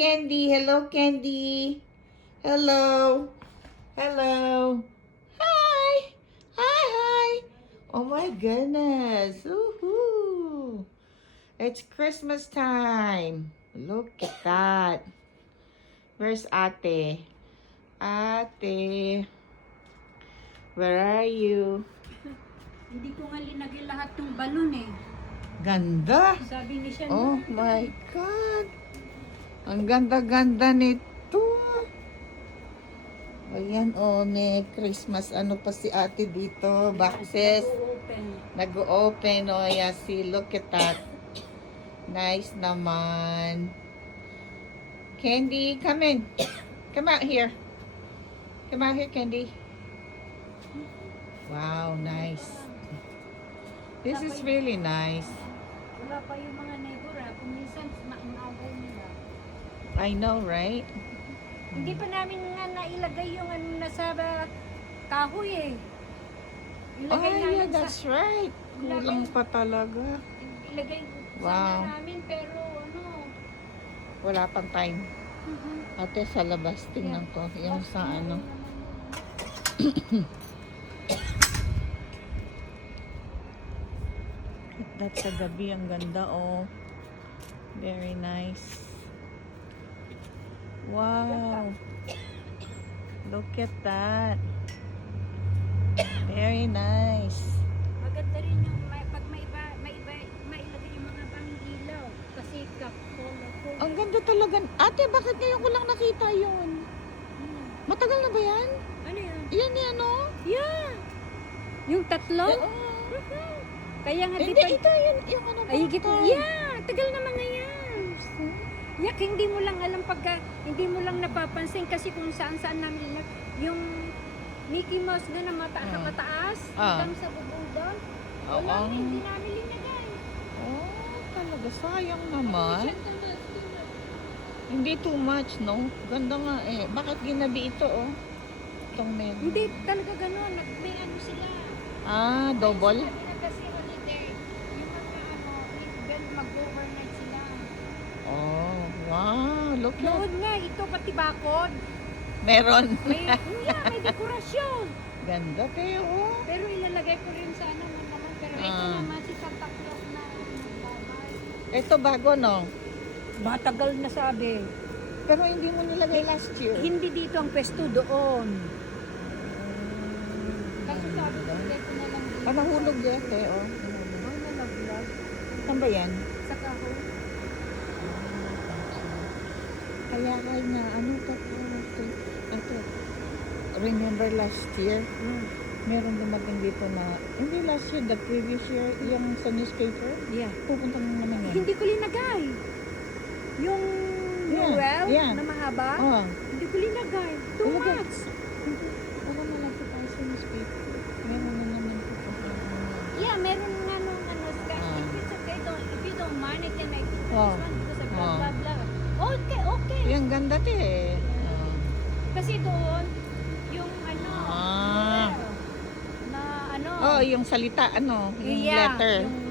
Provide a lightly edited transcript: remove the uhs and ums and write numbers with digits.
Candy. Hello, Candy. Hello. Hello. Hi. Hi, hi. Oh my goodness. Woohoo. It's Christmas time. Look at that. Where's Ate? Ate. Where are you? Hindi ko nga linagay lahat ng balon eh. Ganda. Sabi ni siya, Oh my God. Ang ganda-ganda nito. Ayan, oh, may Christmas. Ano pa si ate dito? Boxes. open. Nag-open. Oh, yeah, see, look at that. Nice naman. Candy, come in. Come out here. Come out here, Candy. Wow, nice. This is really nice. Wala pa yung mga neighbor ah. Kung minsan, maingaway nila. I know, right? Hindi pa namin nga nailagay yung ano nasa kahoy eh. Oh, Ilagay yeah, namin that's right. Kulang pa talaga. ilagay Wow. sana namin pero ano. Wala pang time. Ate, sa labas, tingnan ko. Yung sa ano. That sa gabi, ang ganda, oh. Very nice. Wow. Look at that. Very nice. Maganda rin yung pag mailagay yung mga pangilaw. Kasi colorful. Ang ganda talaga. Ate, bakit ngayon ko lang nakita yun? Matagal na ba yan? Ano yun? Yan yan, oh. Yeah! Yung tatlo? Oh. Kaya nga Hindi, di pa... ito yun. Yung ano ba? Ay, higit mo. Yeah! Tagal naman na yan. Yak, hindi mo lang alam pagka... Hindi mo lang napapansin kasi kung saan-saan namin yung Mickey Mouse na sa mataas. Hanggang sa bubong doon. Wala Oo. hindi namin linagay. Oh, talaga. Sayang naman. Hindi too much, no? Ganda nga eh. Bakit ginabi ito, oh? Itong med. Hindi talaga gano'n. May ano sila. Ah, double? Sabi na kasi holiday. Yung mga mag-overnight sila. Oh, wow. Look at. Noon nga, ito pati bakod. Meron. May dekorasyon. Ganda, Teo. Oh. Pero ilalagay ko rin sa ano naman. Pero ito naman si Santa Claus na nagbabay. Ito bago, no? Matagal na sabi. Pero hindi mo nilagay last year. Hindi dito ang pwesto doon. Kaso sabi ko, ilagay ko na lang dito. Ah, nahulog yan, Teo. Ang nalaglag. Saan ba yan? Sa kahon. Kaya nga, ano to? Ito. Remember last year? Meron dumating dito na, hindi last year, the previous year, yung sa newspaper, Yeah. pupunta mo naman yan. Hindi ko linagay. Yung Noel na mahaba, Oh, hindi ko linagay. Too Ilagay. much. wala na lang tayo sa newspaper. Meron na naman pupunta naman. Yeah, meron nga nung ano, if it's okay, if you don't mind, I can make this Oh. one because of blah, Oh. blah, blah. Okay, okay. Yung ganda te eh. Kasi doon, yung ano, Ah. Noel, na ano, Oh, yung salita, ano, yung yeah, letter. yung